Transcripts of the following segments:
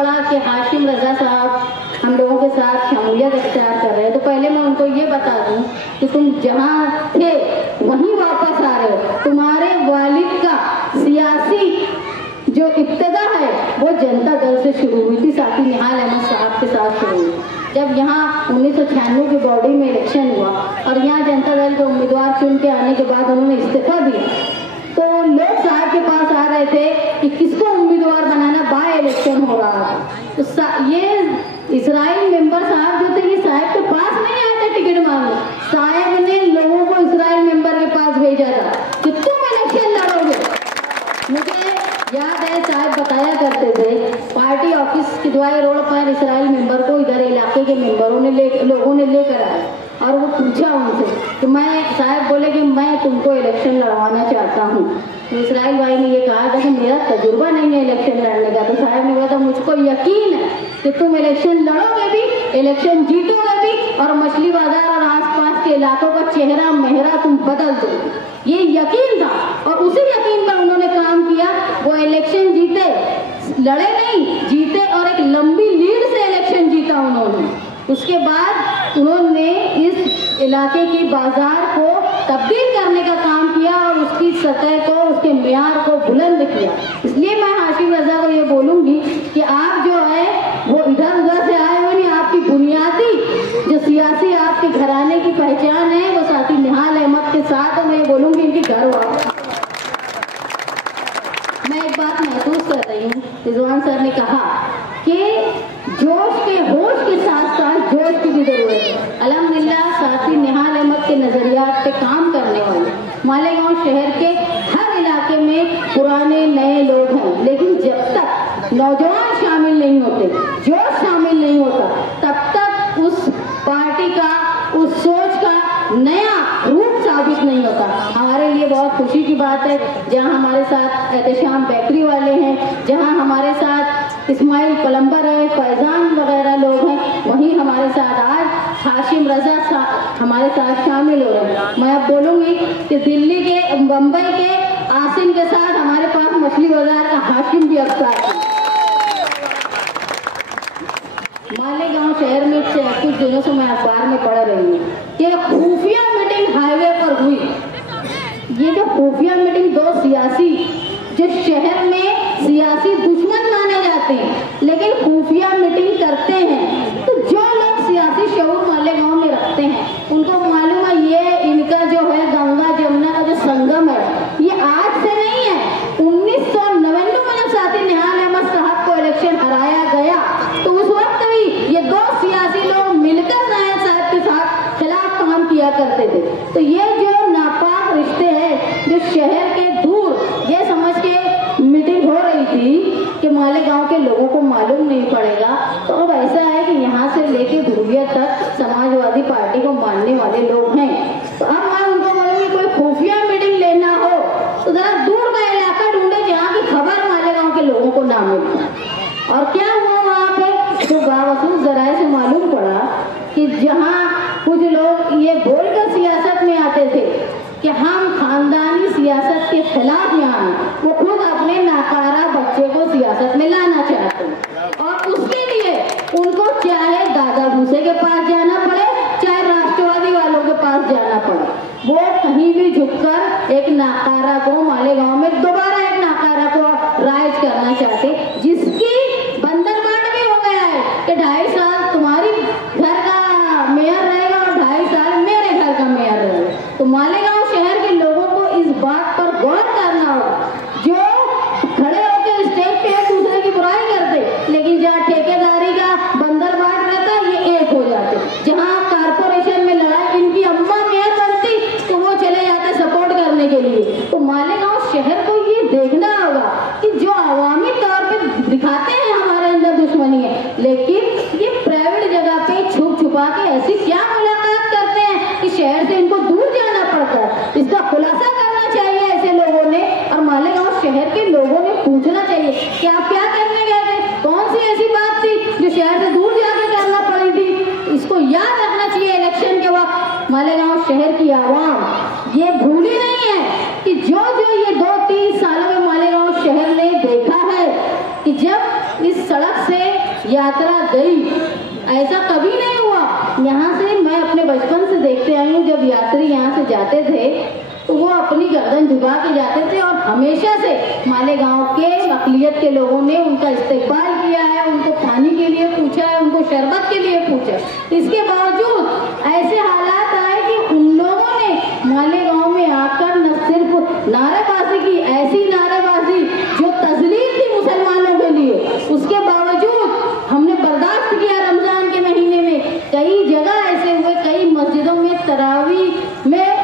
पड़ा कि हाशिम रजा साहब हम लोगों के साथ शमूलियत इख्तियार कर रहे हैं, तो पहले मैं उनको ये बता दूं कि तुम जहाँ थे वहीं वापस आ रहे हो। तुम्हारे वालिद का सियासी जो इब्तिदा है वो जनता दल से शुरू हुई थी, साथी निहाल अहमद साहब के साथ शुरू हुई। जब यहाँ 1996 की बॉडी में इलेक्शन हुआ और यहाँ जनता दल के उम्मीदवार चुन के आने के बाद उन्होंने इस्तीफा दिया, तो लोग साहब के पास आ रहे थे कि किसको उम्मीदवार बनाना, बाय इलेक्शन हो रहा था। तो ये इजराइल मेंबर साहब जो थे ये साहब के पास नहीं आए थे टिकट मांगने, साहब ने लोगों को इजराइल मेंबर के पास भेजा था कि तुम इलेक्शन लड़ोगे। मुझे याद है साहब बताया करते थे पार्टी ऑफिस की दुआई रोड पर इजराइल मेंबर को इधर इलाके के मेंबरों ने लोगों ने लेकर आए और वो पूछा उनसे कि मैं, साहब बोले कि मैं तुमको इलेक्शन लड़वाना चाहता हूँ। तो इजराइल भाई ने ये कहा था कि मेरा तजुर्बा नहीं है इलेक्शन लड़ने का। तो साहब ने कहा मुझको यकीन है कि तुम इलेक्शन लड़ोगे भी, इलेक्शन जीतोगे भी और मछली बाजार और आसपास के इलाकों का चेहरा मेहरा तुम बदल दोगे। ये यकीन था और उसी यकीन पर उन्होंने काम किया। वो इलेक्शन जीते, लड़े नहीं, जीते और एक लंबी लीड से इलेक्शन जीता उन्होंने। उसके बाद उन्होंने इस इलाके की बाजार को तब्दील करने का काम किया और उसकी सतह को, उसके मियार को बुलंद किया। इसलिए मैं हाशिम रजा को ये बोलूंगी कि आप जो है वो इधर उधर से आए हुए नहीं, आपकी बुनियादी जो सियासी आपके घराने की पहचान है वो साथी निहाल अहमद के साथ है। मैं ये बोलूंगी इनके घर वापस। मैं एक बात महसूस कर रही हूँ, रिजवान सर ने कहा कि जोश के, होश के साथ साथ जोश की भी जरूरत है। अल्हम्दुलिल्लाह साथी निहाल अहमद के नजरियात पे काम करने वाले मालेगांव शहर के हर इलाके में पुराने नए लोग हैं, लेकिन जब तक नौजवान शामिल नहीं होते, जोश शामिल नहीं होता, तब तक उस पार्टी का, उस सोच का नया रूप साबित नहीं होता। हमारे लिए बहुत खुशी की बात है जहां हमारे साथ एहतशाम बेकरी वाले हैं, जहां हमारे साथ इस्माइल प्लम्बर है, फैजान वगैरह लोग हैं, वहीं हमारे साथ आज हाशिम रजा हमारे साथ शामिल हो रहे हैं। मैं अब बोलूंगी कि दिल्ली के, बम्बई के आसिम के साथ हमारे पास मछली बाजार का हाशिम भी अब साथ है। मालेगांव शहर में कुछ दिनों से मैं अखबार में पढ़ रही हूँ कि खुफिया मीटिंग हाईवे पर हुई। ये जो खुफिया मीटिंग, दो सियासी जो शहर में सियासी दुश्मन माने जाते हैं लेकिन खुफिया मीटिंग करते हैं, तो जो लोग सियासी शऊर मालेगांव में रखते हैं उनको मालूम है ये इनका जो है गंगा जमुना का जो संगम है ये आज से नहीं है। 1999 में जब साथी निहाल अहमद साहब को इलेक्शन हराया गया तो उस वक्त भी ये दो सियासी लोग मिलकर नायब साहब के साथ खिलाफ काम किया करते थे। तो ये जो नापाक रिश्ते हैं जो शहर के दूर, ये समझ के मीटिंग हो रही थी कि मालेगांव के लोगों को मालूम नहीं पड़ेगा। तो अब ऐसा है कि यहाँ से लेके धुरिया तक समाजवादी पार्टी को मानने वाले लोग हैं। तो अब मैं उनको बोलूंगी कोई खुफिया मीटिंग लेना हो तो जरा दूर का इलाका ढूंढे जहाँ की खबर मालेगांव के लोगों को ना मिल पाए। और क्या हुआ वहाँ पे, तो बावसूल जराये से मालूम पड़ा कि जहाँ कुछ लोग ये बोलकर सियासत में आते थे कि हम खानदानी सियासत के खिलाफ यहाँ हैं, वो खुद अपने नाकारा बच्चे को सियासत में लाना चाहते हैं और उसके लिए उनको चाहे दादा भूसे के पास जाना पड़े, चाहे राष्ट्रवादी वालों के पास जाना पड़े, वो कहीं भी झुककर एक नाकारा को मालेगांव में दोबारा एक नाकारा को राइज करना चाहते, जिसकी बंदरबांट भी हो गया है कि 2.5 साल तुम्हारी घर का मेयर रहेगा और 2.5 साल मेरे घर का मेयर रहेगा। तो मालेगांव शहर के लोगों को इस बात पर गौर करना होगा, जो खड़े होकर स्टेज पे एक दूसरे की बुराई करते लेकिन जहाँ ठेकेदारी का बंदरबांट रहता ये एक हो जाते, जहाँ कारपोरेशन में लड़ाई, इनकी अम्मा मेयर बनती तो वो चले जाते सपोर्ट करने के लिए। तो मालेगांव शहर को ये देखना होगा कि जो अवामी तौर पे दिखाते हैं हमारे अंदर दुश्मनी है, लेकिन ये प्राइवेट जगह पे छुप छुपा के ऐसी क्या मुलाकात करते हैं कि शहर से इनको दूर जाना पड़ता है। इसका खुलासा करना चाहिए ऐसे लोगों ने और मालेगांव शहर के लोगों ने पूछना चाहिए कि आप क्या करने गए थे, कौन सी ऐसी बात थी जो शहर से दूर जाकर करना पड़ी थी। इसको याद रखना चाहिए इलेक्शन के वक्त। मालेगांव शहर की आवाम ये भूली नहीं है कि जो ये 2-3 सालों में मालेगांव शहर ने देखा है कि जब इस सड़क से यात्रा गई, ऐसा कभी नहीं हुआ। यहाँ से मैं अपने बचपन से देखते आई हूँ, जब यात्री यहाँ से जाते थे तो वो अपनी गर्दन झुका के जाते थे और हमेशा से मालेगांव के अक़लियत के लोगों ने उनका इस्तेक़बाल किया है, उनको पानी के लिए पूछा है, उनको शरबत के लिए पूछा है। इसके बावजूद ऐसे हालात आए कि उन लोगों ने मालेगांव में आकर न सिर्फ नारेबाजी की, ऐसी नारेबाजी जो तजलील थी मुसलमानों के लिए, उसके बावजूद हमने बर्दाश्त किया। रमजान के महीने में कई जगह ऐसे हुए, कई मस्जिदों में तरावी में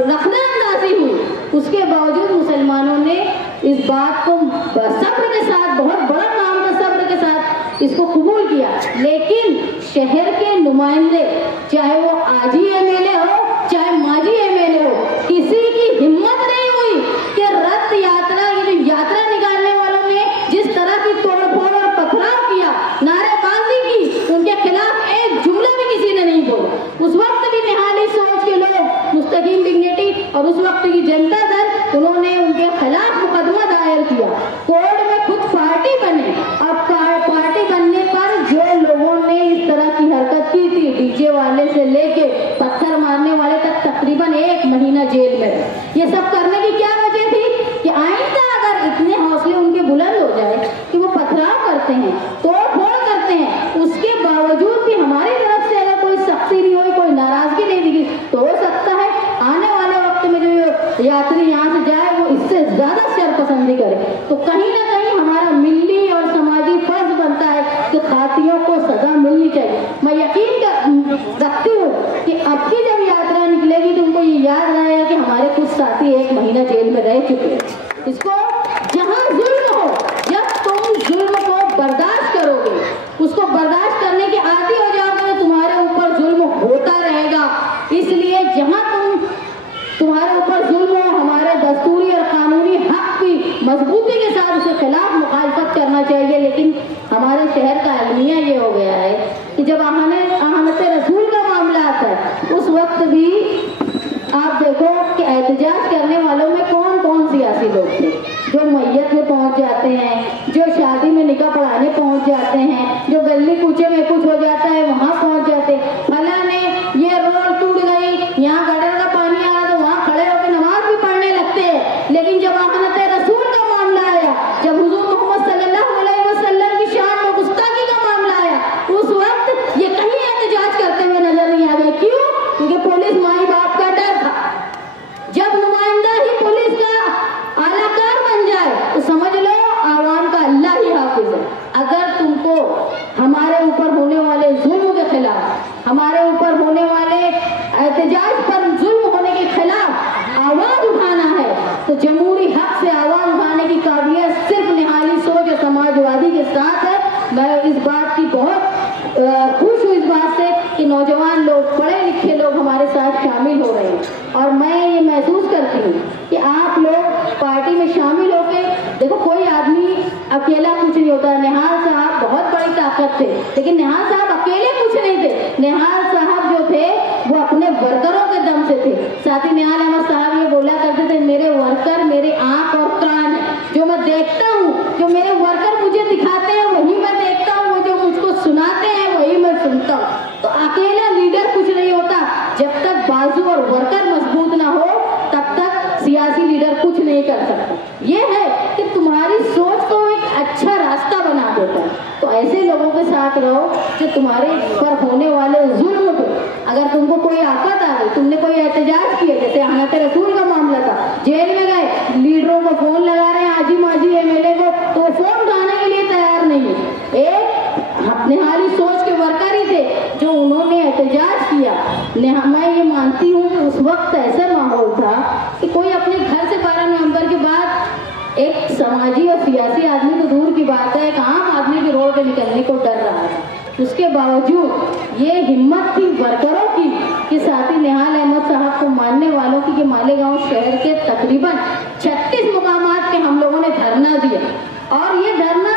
रखना अंदाजी हुई, उसके बावजूद मुसलमानों ने इस बात को सब्र के साथ, बहुत बड़ा काम था, सब्र के साथ इसको कबूल किया। लेकिन शहर के नुमाइंदे, चाहे वो आजी एमएलए हो चाहे माजी एमएलए हो, किसी की हिम्मत नहीं हुई कि रथ यात्रा, ये जो यात्रा निकालने वालों ने जिस तरह की तोड़फोड़ और पथराव किया, नारेबाजी की, उनके खिलाफ एक जुमला भी किसी ने नहीं बोला। उस वक्त भी निहाली सोच के लोग, मुस्तकीम डिग्निटी और उस वक्त की जनता दल, उन्होंने उनके खिलाफ मुकदमा दायर किया, कोर्ट में खुद पार्टी बने। अब पार्टी बनने पर जो लोगों ने इस तरह की हरकत की थी, डीजे वाले से लेके पत्थर मारने वाले तक, तकरीबन 1 महीना जेल में रहे। ये सब करने की क्या वजह थी कि आइंदा अगर इतने हौसले उनके बुलंद हो जाए कि वो पथराव करते हैं, तोड़-फोड़ करते हैं, उसके बावजूद भी हमारी तरफ से अगर कोई सख्ती नहीं हुई, कोई नाराजगी नहीं दिखी, तो हो सकता है आने वाले वक्त में जो यात्री यहाँ से जाए वो इससे ज्यादा शरपसंदी करे। तो कहीं ना कहीं हमारा मिली और समाजी फर्ज बनता है कि खातियों को सजा मिलनी चाहिए। मैं यकीन रखती हूँ कि अब की जब यात्रा निकलेगी तो उनको ये याद रहेगा कि हमारे कुछ साथी 1 महीना जेल में रह चुके हैं। इसको जहाँ जुल्म हो, जब तुम जुल्म को बर्दाश्त करोगे, उसको बर्दाश्त करने के आदी हो जाओगे, तो तुम्हारे ऊपर जुल्म होता रहेगा। इसलिए जहाँ तुम्हारे ऊपर जुल्म हो, हमारे दस्तूरी और कानूनी हक की मजबूती के साथ उसके खिलाफ मुखालफत करना चाहिए। लेकिन हमारे शहर का अलमिया ये हो गया है कि जब अहमद रसूल का मामला आता है, उस वक्त भी आप देखो कि एहतजाज करने वालों में कौन कौन सियासी लोग थे, जो मैयत में पहुंच जाते हैं, जो शादी में निकाह पढ़ाने पहुंच जाते हैं, जो गली कूचे में कुछ हो जाता है वहां पहुंच जाते हैं। फला ने ये रोड टूट गई, यहाँ गटर का पानी आ रहा, तो वहां खड़े होकर नमाज भी पढ़ने लगते हैं। लेकिन जब अहमद रसूल का मामला आया, जब हुजूर मोहम्मद सल्लल्लाहु अलैहि वसल्लम की शान में गुस्ताखी का मामला आया, उस वक्त ये कहीं एहतजाज करते हुए नजर नहीं आ गए। क्यों? क्योंकि पुलिस माई बाप का डर था। जब नुमाइंदा ही पुलिस का आलाकार बन जाए तो समझ लो आवाम का अल्लाह ही हाफिज है। अगर तुमको हमारे ऊपर होने वाले जुल्म के खिलाफ, हमारे ऊपर होने वाले एहतजाज पर जुल्म होने के खिलाफ आवाज उठाना है, तो जमहूरी हक से आवाज उठाने की काबिलियत सिर्फ निहाली सोच और समाजवादी के साथ है। मैं इस बात की बहुत खुश हूँ इस बात से कि नौजवान लोग, पढ़े लिखे लोग हमारे साथ शामिल हो रहे हैं। और मैं ये महसूस करती हूँ कि आप लोग पार्टी में शामिल होकर, देखो कोई आदमी अकेला कुछ नहीं होता। निहाल साहब बहुत बड़ी ताकत थे, लेकिन निहाल साहब अकेले कुछ नहीं थे। निहाल साहब जो थे वो अपने वर्करों के दम से थे। साथी निहाल अहमद साहब ये बोला करते थे, मेरे वर्कर मेरे आंख और कान है, जो मैं देखता हूँ, जो मेरे वर्कर मुझे दिखाते हैं वही मैं देखता हूँ, वो जो मुझको सुनाते हैं वही मैं सुनता हूँ। तो अकेला लीडर कुछ नहीं होता। जब तक बाजू और वर्कर मजबूत ना हो तब तक सियासी लीडर कुछ नहीं कर सकता। ये है कि तुम्हारी सोच को एक अच्छा रास्ता बना देता है। तो ऐसे लोगों के साथ रहो जो तुम्हारे पर होने वाले जुल्म को, अगर तुमको कोई आफत आ गई, तुमने कोई एहतजाज किया, जैसे अहमद रसूल का मामला था, जेल में गए, लीडरों को फोन लगा रहे हैं, आजी माजी एमएलए को, तो वो फोन उठाने के लिए तैयार नहीं है। एक निहाली सोच के वर्कर ही थे जो उन्होंने एहतजाज किया। मैं ये मानती हूँ कि उस वक्त ऐसा माहौल था कि कोई अपने घर से 12 नवंबर के बाद, एक समाजी और सियासी आदमी तो दूर की बात है, एक आम आदमी भी रोड पे निकलने को डर रहा था। उसके बावजूद ये हिम्मत थी वर्करों की कि साथी निहाल अहमद साहब को मानने वालों की, कि मालेगांव शहर के तकरीबन 36 मुकामात पे हम लोगों ने धरना दिया। और ये धरना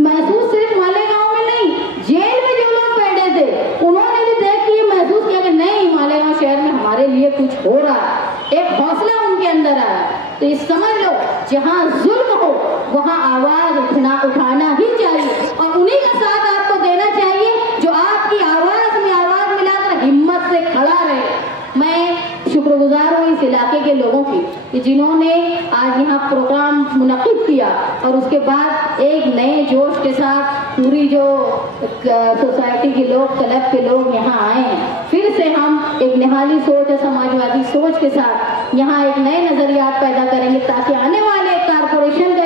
महसूस सिर्फ मालेगांव में नहीं, जेल में जो लोग बैठे थे उन्होंने भी देख के महसूस किया कि नहीं, मालेगांव शहर में हमारे लिए कुछ हो रहा है। एक हौसला उनके अंदर आया। तो ये समझ लो, जहाँ जुल्म हो वहाँ आवाज उठाना ही चाहिए। की कि जिन्होंने आज यहाँ प्रोग्राम मुनक़िद किया और उसके बाद एक नए जोश के साथ पूरी जो सोसाइटी के लोग, क्लब के लोग यहाँ आए हैं। फिर से हम एक निहाली सोच और समाजवादी सोच के साथ यहाँ एक नए नज़रियात पैदा करेंगे ताकि आने वाले कारपोरेशन